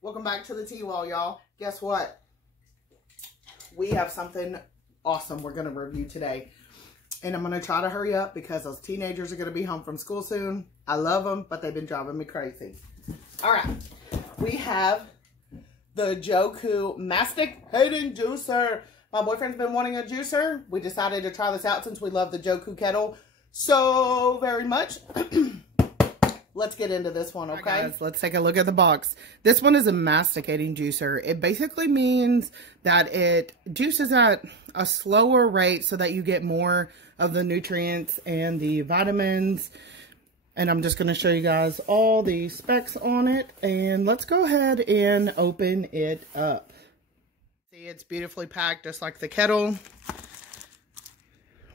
Welcome back to the tea wall, y'all. Guess what? We have something awesome we're going to review today. And I'm going to try to hurry up because those teenagers are going to be home from school soon. I love them, but they've been driving me crazy. All right. We have the Jocuu Masticating Juicer. My boyfriend's been wanting a juicer. We decided to try this out since we love the Jocuu Kettle so very much. Let's get into this one, okay? Right, guys, let's take a look at the box. This one is a masticating juicer. It basically means that it juices at a slower rate so that you get more of the nutrients and the vitamins. And I'm just going to show you guys all the specs on it. And let's go ahead and open it up. See, it's beautifully packed just like the kettle.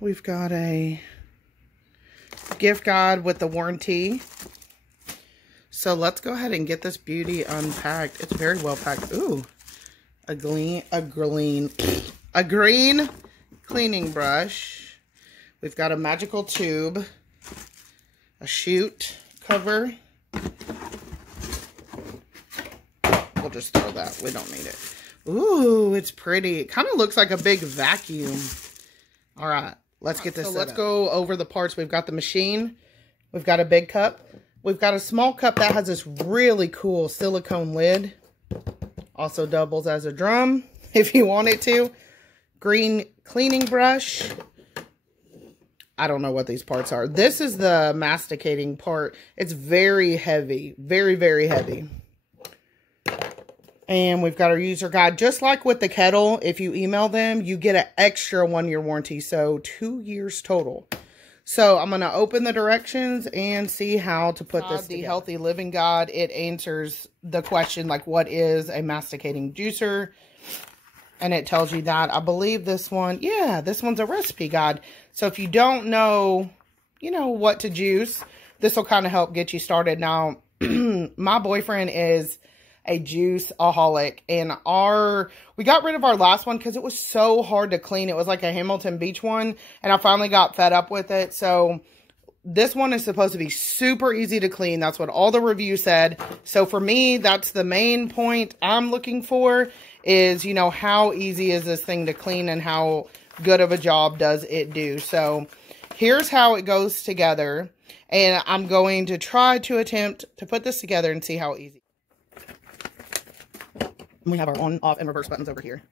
We've got a gift guide with the warranty. So let's go ahead and get this beauty unpacked. It's very well packed. Ooh, a green cleaning brush. We've got a magical tube, a chute cover. We'll just throw that. We don't need it. Ooh, it's pretty. It kind of looks like a big vacuum. All right, let's get this. So let's go over the parts. We've got the machine. We've got a big cup. We've got a small cup that has this really cool silicone lid. Also doubles as a drum if you want it to. Green cleaning brush. I don't know what these parts are. This is the masticating part. It's very heavy. Very, very heavy. And we've got our user guide. Just like with the kettle, if you email them, you get an extra 1-year warranty. So 2 years total. So I'm going to open the directions and see how to put this together. The Healthy Living Guide, it answers the question like, what is a masticating juicer? And it tells you that. I believe this one, yeah, this one's a recipe guide. So if you don't know, what to juice, this will kind of help get you started. Now, my boyfriend is a juice-aholic, and we got rid of our last one because it was so hard to clean. It was like a Hamilton Beach one, and I finally got fed up with it. So this one is supposed to be super easy to clean. That's what all the reviews said. So for me, that's the main point I'm looking for is, how easy is this thing to clean and how good of a job does it do. So here's how it goes together, and I'm going to try to attempt to put this together and see how easy. We have our on, off, and reverse buttons over here.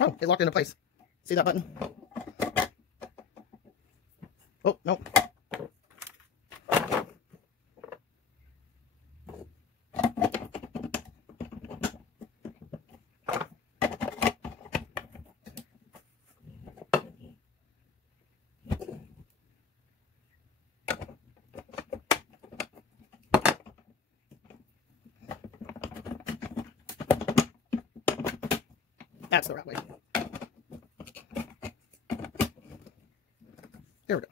Oh, it's locked into place. See that button? Oh, no. That's the right way. There we go.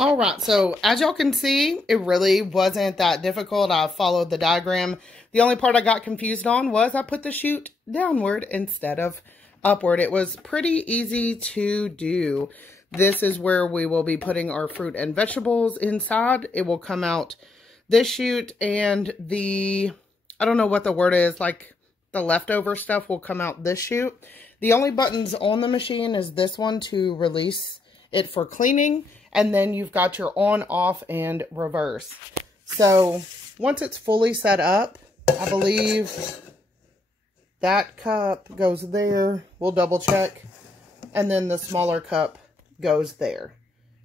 All right, so as y'all can see, it really wasn't that difficult. I followed the diagram. The only part I got confused on was I put the chute downward instead of upward. It was pretty easy to do. This is where we will be putting our fruit and vegetables inside. It will come out this chute, and I don't know what the word is, like the leftover stuff will come out this chute. The only buttons on the machine is this one to release it for cleaning, and then you've got your on, off, and reverse. So once it's fully set up, I believe that cup goes there. We'll double check. And then the smaller cup goes there.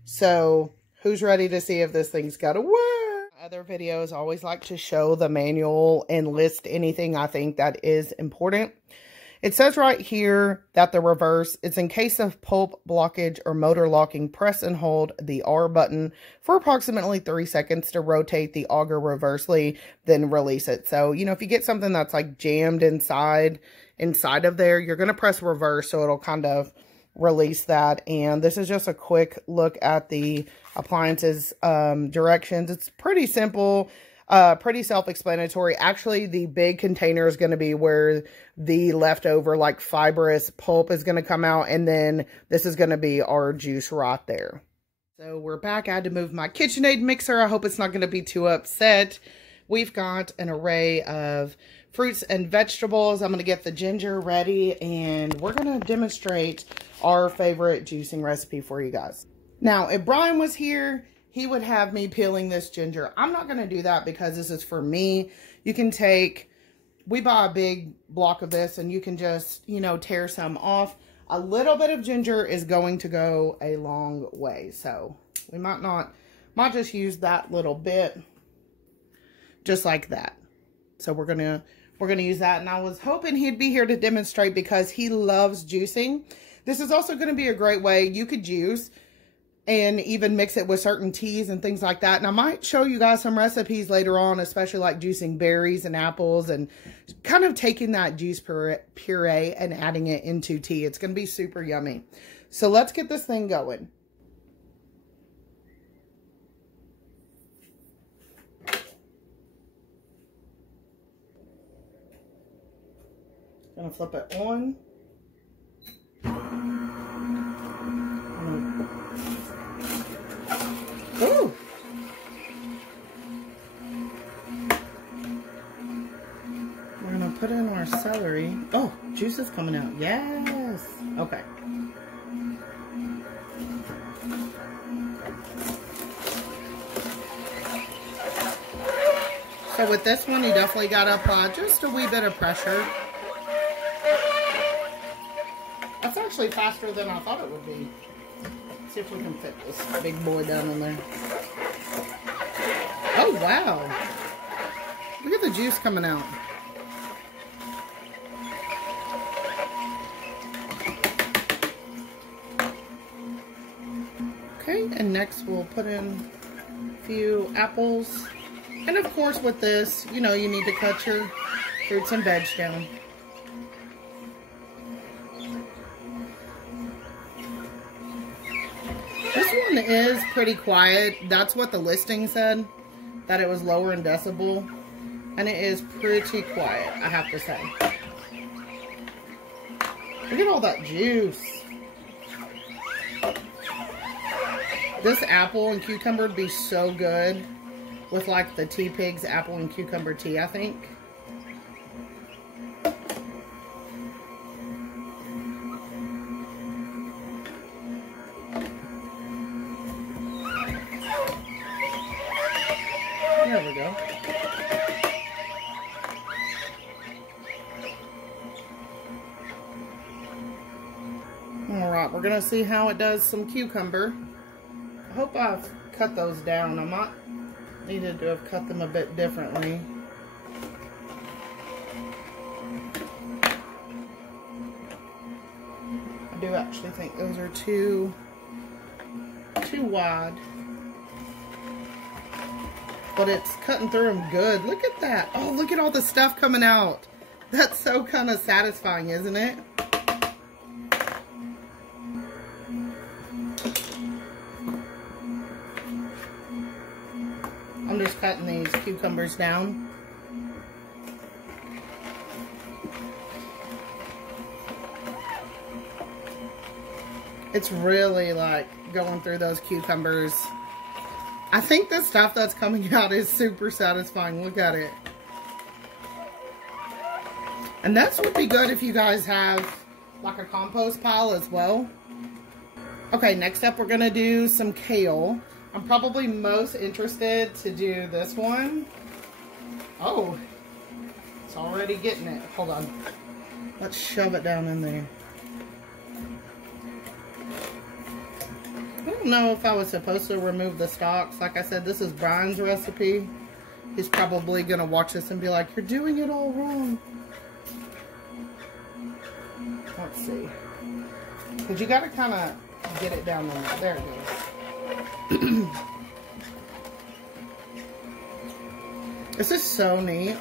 So who's ready to see if this thing's got to work? Other videos, I always like to show the manual and list anything I think that is important. It says right here that the reverse is in case of pulp blockage or motor locking, press and hold the R button for approximately 3 seconds to rotate the auger reversely, then release it. So, if you get something that's like jammed inside of there, you're going to press reverse so it'll kind of release that. And this is just a quick look at the appliances directions. It's pretty simple, pretty self-explanatory. Actually, the big container is going to be where the leftover like fibrous pulp is going to come out, and then this is going to be our juice right there. So we're back. I had to move my KitchenAid mixer. I hope it's not going to be too upset. We've got an array of fruits and vegetables. I'm going to get the ginger ready, and we're going to demonstrate our favorite juicing recipe for you guys. Now, if Brian was here, he would have me peeling this ginger. I'm not going to do that because this is for me. You can take, we buy a big block of this, and you can just, you know, tear some off. A little bit of ginger is going to go a long way. So we might just use that little bit, just like that. So we're gonna use that. And I was hoping he'd be here to demonstrate because he loves juicing. This is also going to be a great way you could juice and even mix it with certain teas and things like that. And I might show you guys some recipes later on, especially like juicing berries and apples and kind of taking that juice puree and adding it into tea. It's going to be super yummy. So let's get this thing going. Gonna flip it on. Ooh. We're gonna put in our celery. Oh, juice is coming out. Yes. Okay. So with this one, you definitely gotta apply just a wee bit of pressure. That's actually faster than I thought it would be. See if we can fit this big boy down in there. Oh, wow. Look at the juice coming out. Okay, and next we'll put in a few apples. And of course with this, you know, you need to cut your fruits and veg down. This one is pretty quiet. That's what the listing said, that it was lower in decibel. And it is pretty quiet, I have to say. Look at all that juice. This apple and cucumber would be so good with like the Teabags apple and cucumber tea, I think. There we go. Alright, we're going to see how it does some cucumber. I hope I've cut those down. I might needed to have cut them a bit differently. I do actually think those are too wide. But it's cutting through them good. Look at that. Oh, look at all the stuff coming out. That's so kind of satisfying, isn't it? I'm just cutting these cucumbers down. It's really like going through those cucumbers. I think the stuff that's coming out is super satisfying. Look at it. And that's would be good if you guys have like a compost pile as well. Okay, next up we're going to do some kale. I'm probably most interested to do this one. Oh, it's already getting it. Hold on. Let's shove it down in there. I don't know if I was supposed to remove the stalks. Like I said, this is Brian's recipe. He's probably going to watch this and be like, you're doing it all wrong. Let's see. Because you got to kind of get it down in there. There it goes. This is so neat.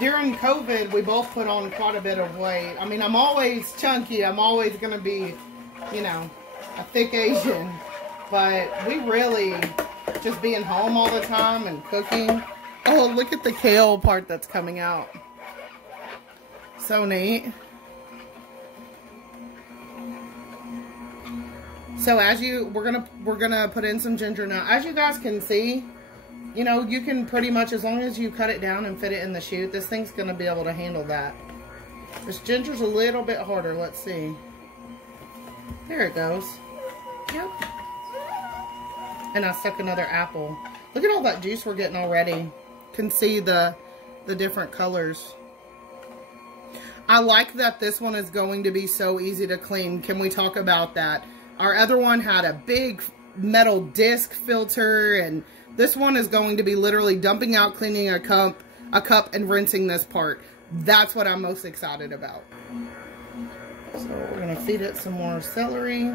during COVID, we both put on quite a bit of weight. I mean, I'm always chunky. I'm always going to be, you know, a thick Asian. But we really, just being home all the time and cooking. Oh, look at the kale part that's coming out. So neat. So as we're gonna put in some ginger now. As you guys can see, you know, you can pretty much, as long as you cut it down and fit it in the chute, this thing's gonna be able to handle that. This ginger's a little bit harder. Let's see. There it goes. Yep. And I stuck another apple. Look at all that juice we're getting already. Can see the different colors. I like that this one is going to be so easy to clean. Can we talk about that? Our other one had a big metal disc filter, and this one is going to be literally dumping out, cleaning a cup, and rinsing this part. That's what I'm most excited about. So we're gonna feed it some more celery.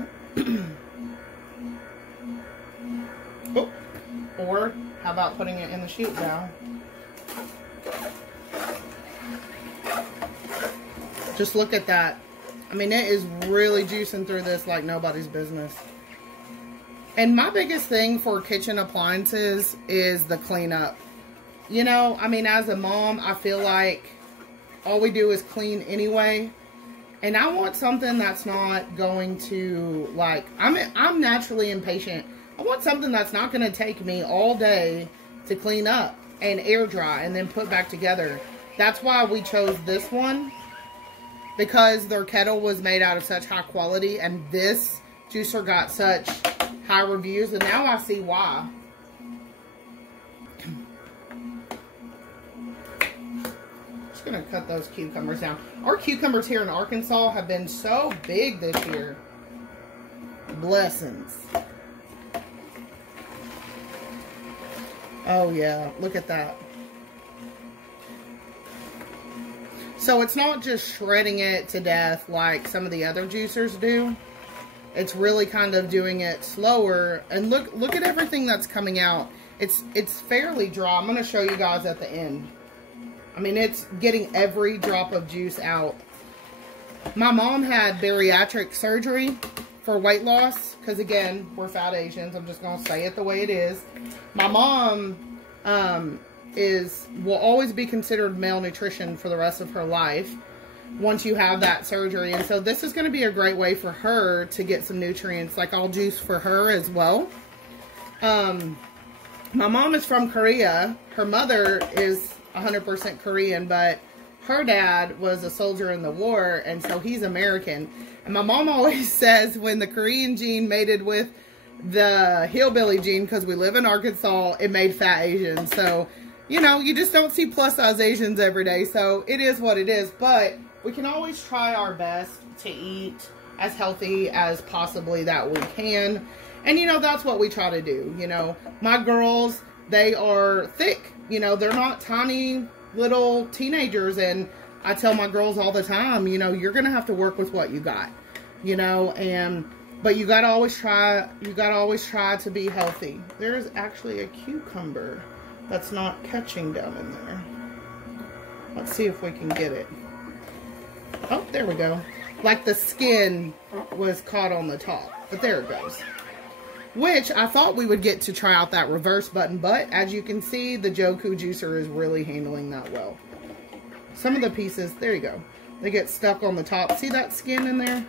Oh, or how about putting it in the chute now? Just look at that. I mean, it is really juicing through this like nobody's business. And my biggest thing for kitchen appliances is the cleanup. You know, I mean, as a mom, I feel like all we do is clean anyway. And I want something that's not going to, like, I'm naturally impatient. I want something that's not going to take me all day to clean up and air dry and then put back together. That's why we chose this one, because their kettle was made out of such high quality, and this juicer got such high reviews, and now I see why. Just gonna cut those cucumbers down. Our cucumbers here in Arkansas have been so big this year. Blessings. Oh yeah, look at that. So it's not just shredding it to death like some of the other juicers do. It's really kind of doing it slower. And look at everything that's coming out. It's fairly dry. I'm going to show you guys at the end. I mean, it's getting every drop of juice out. My mom had bariatric surgery for weight loss, because again, we're fat Asians. I'm just going to say it the way it is. My mom will always be considered malnutrition for the rest of her life once you have that surgery. And so this is going to be a great way for her to get some nutrients. Like, I'll juice for her as well. My mom is from Korea. Her mother is 100% Korean, but her dad was a soldier in the war, and so he's American. And my mom always says when the Korean gene mated with the hillbilly gene, because we live in Arkansas, it made fat Asians. So, you know, you just don't see plus size Asians every day. So it is what it is. But we can always try our best to eat as healthy as possibly that we can. And, you know, that's what we try to do. You know, my girls, they are thick. You know, they're not tiny little teenagers. And I tell my girls all the time, you know, you're going to have to work with what you got. You know, but you got to always try, to be healthy. There's actually a cucumber that's not catching down in there. Let's see if we can get it. Oh, there we go. Like the skin was caught on the top, but there it goes. Which I thought we would get to try out that reverse button, but as you can see, the Jocuu juicer is really handling that well. Some of the pieces, there you go, they get stuck on the top. See that skin in there?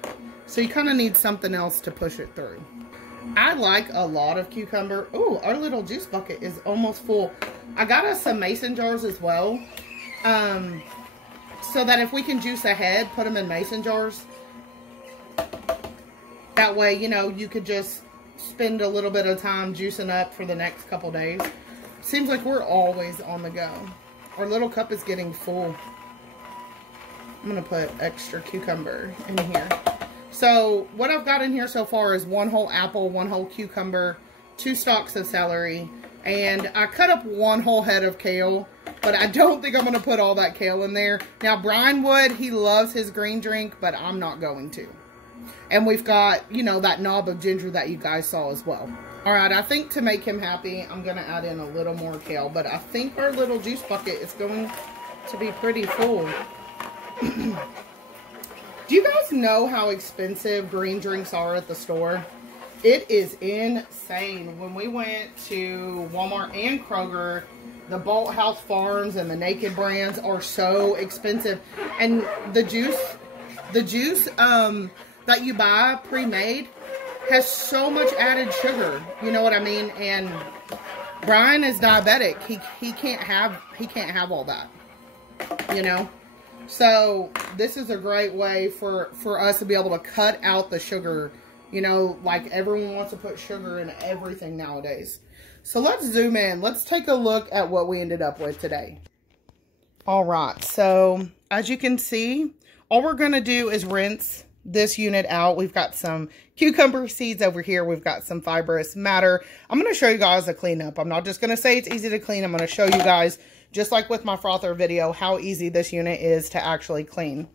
So you kind of need something else to push it through. I like a lot of cucumber. Ooh, our little juice bucket is almost full. I got us some mason jars as well. So that if we can juice ahead, put them in mason jars. That way, you know, you could just spend a little bit of time juicing up for the next couple days. Seems like we're always on the go. Our little cup is getting full. I'm going to put extra cucumber in here. So what I've got in here so far is 1 whole apple, 1 whole cucumber, 2 stalks of celery, and I cut up 1 whole head of kale, but I don't think I'm going to put all that kale in there. Now, Brian would. He loves his green drink, but I'm not going to. And we've got, you know, that knob of ginger that you guys saw as well. All right, I think to make him happy, I'm going to add in a little more kale, but I think our little juice bucket is going to be pretty full. Do you guys know how expensive green drinks are at the store? It is insane. When we went to Walmart and Kroger, the Bolt House Farms and the Naked brands are so expensive. And the juice that you buy pre-made has so much added sugar. You know what I mean? And Brian is diabetic. He can't have all that. You know? So this is a great way for us to be able to cut out the sugar. You know, like everyone wants to put sugar in everything nowadays. So let's zoom in. Let's take a look at what we ended up with today. All right. So as you can see, all we're going to do is rinse this unit out. We've got some cucumber seeds over here. We've got some fibrous matter. I'm going to show you guys a cleanup. I'm not just going to say it's easy to clean. I'm going to show you guys, just like with my frother video, how easy this unit is to actually clean.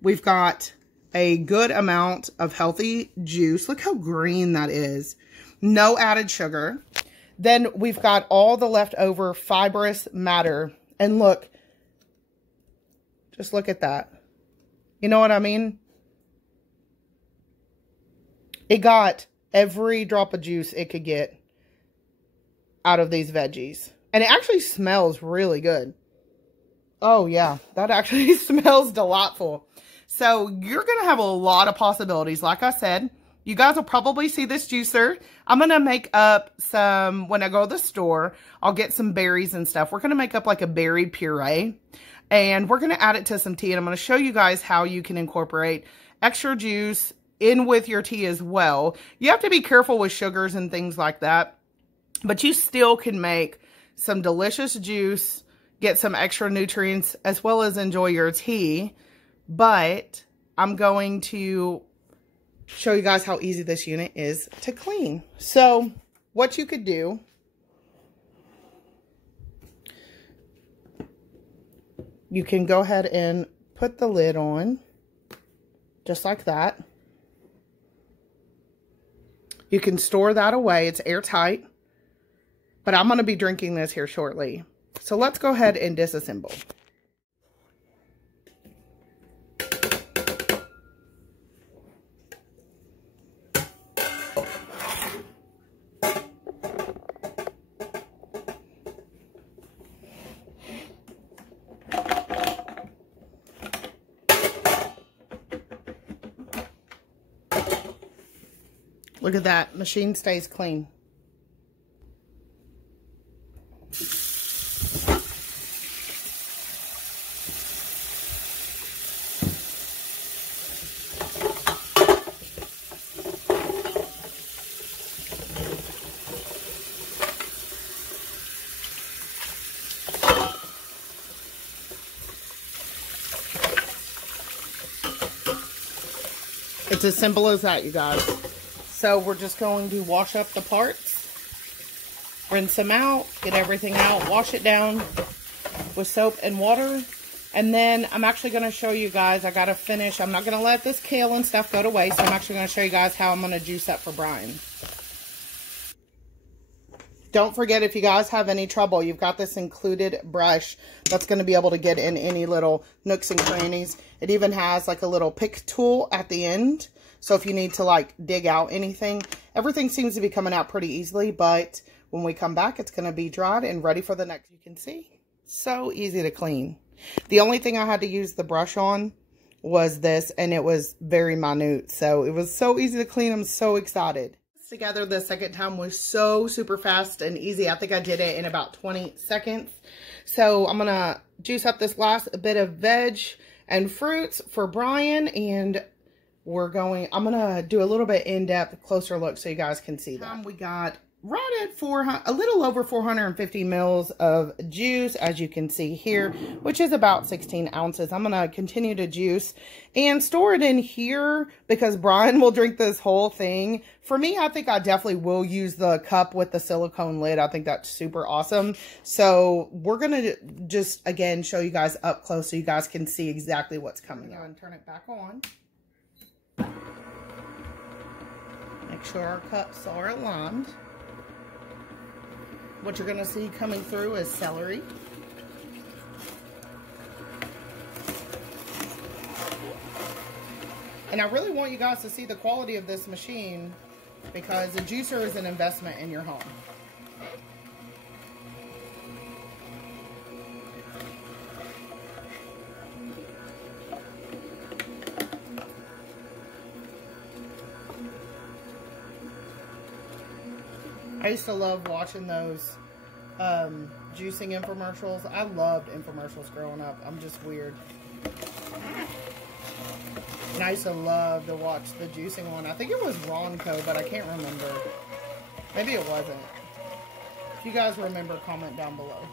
We've got a good amount of healthy juice. Look how green that is. No added sugar. Then we've got all the leftover fibrous matter. And look, just look at that. You know what I mean? It got every drop of juice it could get out of these veggies. And it actually smells really good. Oh yeah, that actually smells delightful. So you're going to have a lot of possibilities. Like I said, you guys will probably see this juicer. I'm going to make up some, when I go to the store, I'll get some berries and stuff. We're going to make up like a berry puree. And we're going to add it to some tea. And I'm going to show you guys how you can incorporate extra juice in with your tea as well. You have to be careful with sugars and things like that. But you still can make some delicious juice, get some extra nutrients, as well as enjoy your tea. But I'm going to show you guys how easy this unit is to clean. So what you could do, you can go ahead and put the lid on just like that. You can store that away. It's airtight. But I'm going to be drinking this here shortly. So let's go ahead and disassemble. Look at that. Machine stays clean. It's as simple as that, you guys. So we're just going to wash up the parts, rinse them out, get everything out, wash it down with soap and water. And then I'm actually going to show you guys, I got to finish. I'm not going to let this kale and stuff go to waste. So I'm actually going to show you guys how I'm going to juice up for Brian. Don't forget, if you guys have any trouble, you've got this included brush that's going to be able to get in any little nooks and crannies. It even has like a little pick tool at the end. So if you need to like dig out anything, everything seems to be coming out pretty easily. But when we come back, it's going to be dried and ready for the next. You can see, so easy to clean. The only thing I had to use the brush on was this, and it was very minute. So it was so easy to clean. I'm so excited. Together the second time was so super fast and easy. I think I did it in about 20 seconds. So I'm gonna juice up this last bit of veg and fruits for Brian, and I'm gonna do a little bit in-depth closer look so you guys can see that. We got right at a little over 450 mils of juice, as you can see here, which is about 16 ounces. I'm going to continue to juice and store it in here because Brian will drink this whole thing. For me, I think I definitely will use the cup with the silicone lid. I think that's super awesome. So we're going to just, again, show you guys up close so you guys can see exactly what's coming out. And turn it back on. Make sure our cups are aligned. What you're going to see coming through is celery. And I really want you guys to see the quality of this machine because a juicer is an investment in your home. I used to love watching those juicing infomercials. I loved infomercials growing up. I'm just weird. And I used to love to watch the juicing one. I think it was Ronco, but I can't remember. Maybe it wasn't. If you guys remember, comment down below.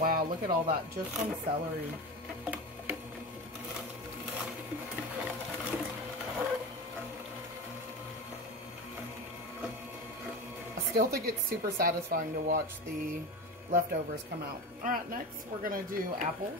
Wow, look at all that just from celery. I still think it's super satisfying to watch the leftovers come out. All right, next we're gonna do apples.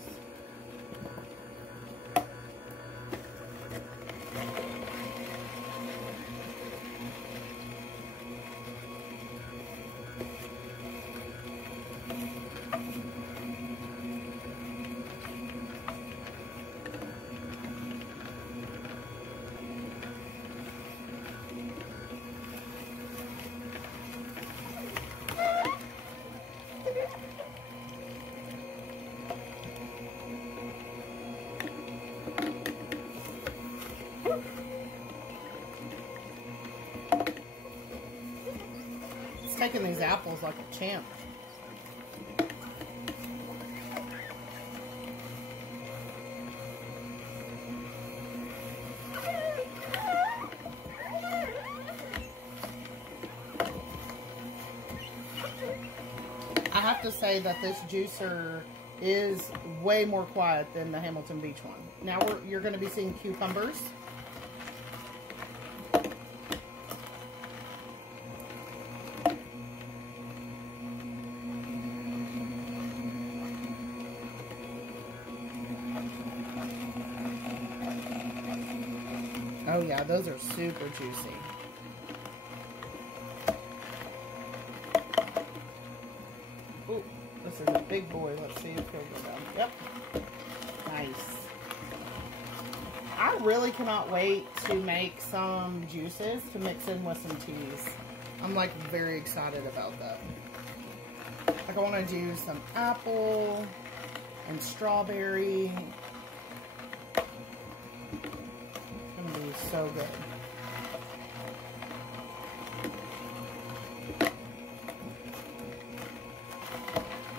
Taking these apples like a champ. I have to say that this juicer is way more quiet than the Hamilton Beach one. Now you're going to be seeing cucumbers. Oh yeah, those are super juicy. Ooh, this is a big boy. Let's see if he'll go down. Yep. Nice. I really cannot wait to make some juices to mix in with some teas. I'm like very excited about that. Like I want to do some apple and strawberry. So good.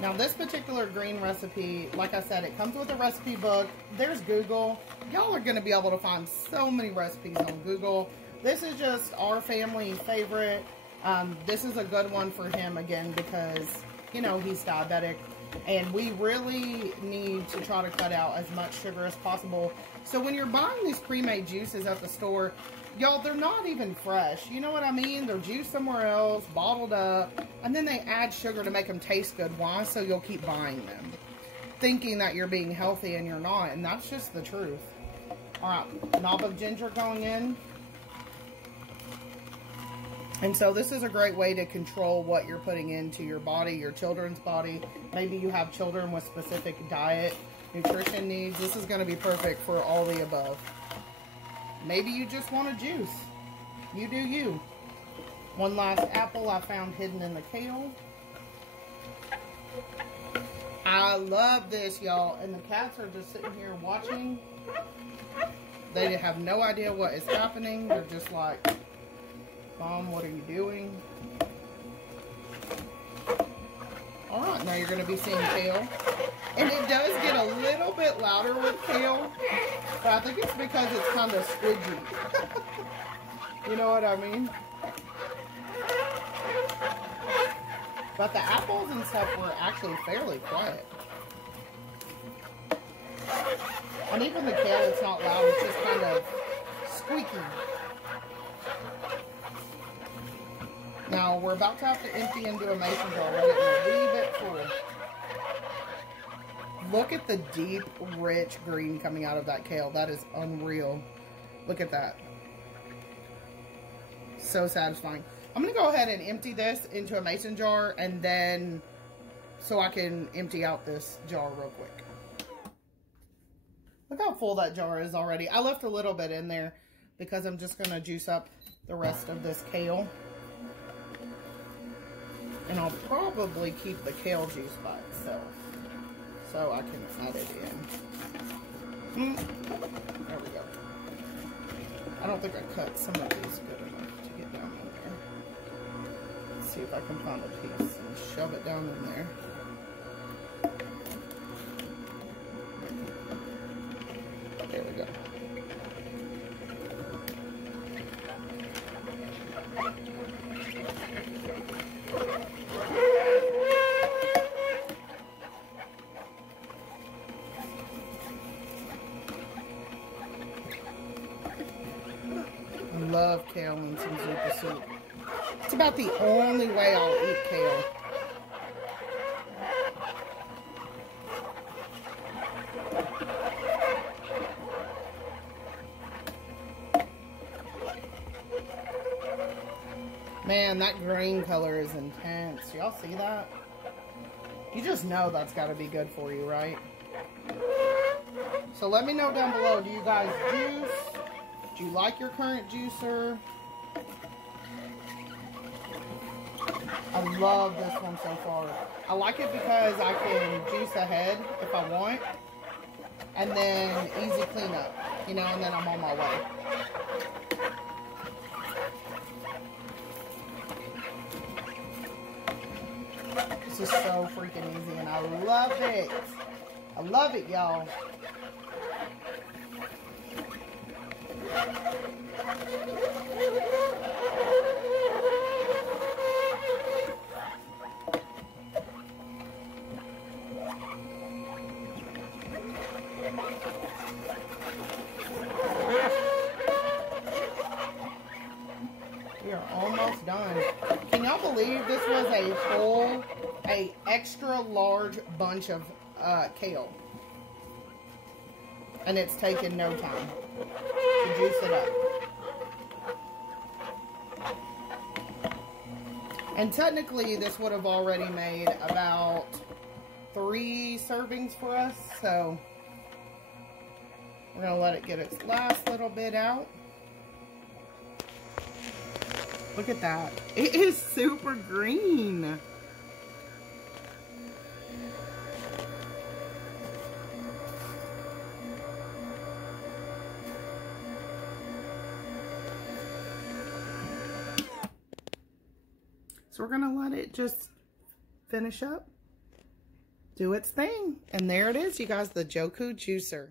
Now this particular green recipe, like I said, it comes with a recipe book. There's Google. Y'all are going to be able to find so many recipes on Google. This is just our family favorite. This is a good one for him again because, you know, he's diabetic. And we really need to try to cut out as much sugar as possible. So when you're buying these pre-made juices at the store, y'all, they're not even fresh. You know what I mean? They're juiced somewhere else, bottled up, and then they add sugar to make them taste good. Why? So you'll keep buying them, thinking that you're being healthy and you're not. And that's just the truth. All right, knob of ginger going in. And so this is a great way to control what you're putting into your body, your children's body. Maybe you have children with specific diet, nutrition needs. This is going to be perfect for all the above. Maybe you just want a juice. You do you. One last apple I found hidden in the kale. I love this, y'all. And the cats are just sitting here watching. They have no idea what is happening. They're just like, Mom, what are you doing? Alright, now you're going to be seeing kale. And it does get a little bit louder with kale, but I think it's because it's kind of squidgy. You know what I mean? But the apples and stuff were actually fairly quiet. And even the kale, it's not loud, it's just kind of squeaky. Now, we're about to have to empty into a mason jar. We're getting a wee bit full. Look at the deep, rich green coming out of that kale. That is unreal. Look at that. So satisfying. I'm going to go ahead and empty this into a mason jar, and then, so I can empty out this jar real quick. Look how full that jar is already. I left a little bit in there because I'm just going to juice up the rest of this kale. And I'll probably keep the kale juice by itself so I can add it in. There we go. I don't think I cut some of these good enough to get down in there. Let's see if I can find a piece and shove it down in there. There we go. I love kale and some zupa soup. It's about the only way I'll eat kale. Man, that green color is intense. Y'all see that? You just know that's got to be good for you, right? So let me know down below, do you guys juice? Do you like your current juicer? I love this one so far. I like it because I can juice ahead if I want. And then easy cleanup, you know, and then I'm on my way. This is so freaking easy and I love it. I love it, y'all. We are almost done. Can y'all believe this was a extra large bunch of kale? And it's taken no time to juice it up. And technically this would have already made about 3 servings for us, so we're gonna let it get its last little bit out. Look at that. It is super green. So we're gonna let it just finish up, do its thing. And there it is, you guys, the Jocuu juicer.